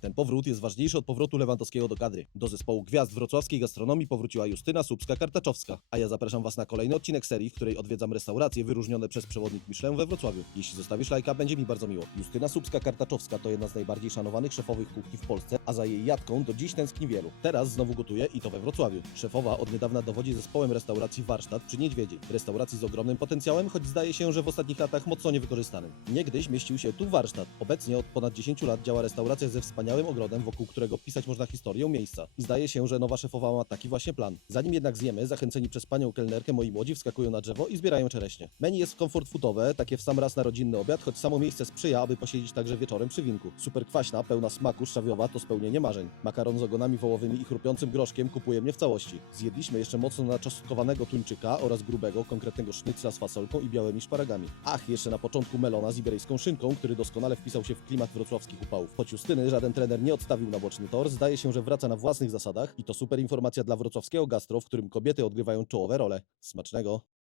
Ten powrót jest ważniejszy od powrotu Lewandowskiego do kadry. Do zespołu gwiazd wrocławskiej gastronomii powróciła Justyna Słupska-Kartaczowska, a ja zapraszam Was na kolejny odcinek serii, w której odwiedzam restauracje wyróżnione przez przewodnik Michelin we Wrocławiu. Jeśli zostawisz lajka, będzie mi bardzo miło. Justyna Słupska-Kartaczowska to jedna z najbardziej szanowanych szefowych kuchni w Polsce, a za jej jadką do dziś tęskni wielu. Teraz znowu gotuje i to we Wrocławiu. Szefowa od niedawna dowodzi zespołem restauracji Warsztat przy Niedźwiedziej. Restauracji z ogromnym potencjałem, choć zdaje się, że w ostatnich latach mocno niewykorzystanym. Niegdyś mieścił się tu warsztat. Obecnie od ponad 10 lat działa restauracja ze wspaniałym ogrodem, wokół którego pisać można historię miejsca. Zdaje się, że nowa szefowa ma taki właśnie plan. Zanim jednak zjemy, zachęceni przez panią kelnerkę, moi młodzi wskakują na drzewo i zbierają czereśnie. Menu jest komfort foodowe, takie w sam raz na rodzinny obiad, choć samo miejsce sprzyja, aby posiedzieć także wieczorem przy winku. Super kwaśna, pełna smaku, szczawiowa to spełnienie marzeń. Makaron z ogonami wołowymi i chrupiącym groszkiem kupuje mnie w całości. Zjedliśmy jeszcze mocno naczosnkowanego tuńczyka oraz grubego, konkretnego sznycla z fasolką i białymi szparagami. Ach, jeszcze na początku melona z iberyjską szynką, który doskonale wpisał się w klimat wrocławskich upałów. Choć Justyny żaden trener nie odstawił na boczny tor, zdaje się, że wraca na własnych zasadach i to super informacja dla wrocławskiego gastro, w którym kobiety odgrywają czołowe role. Smacznego!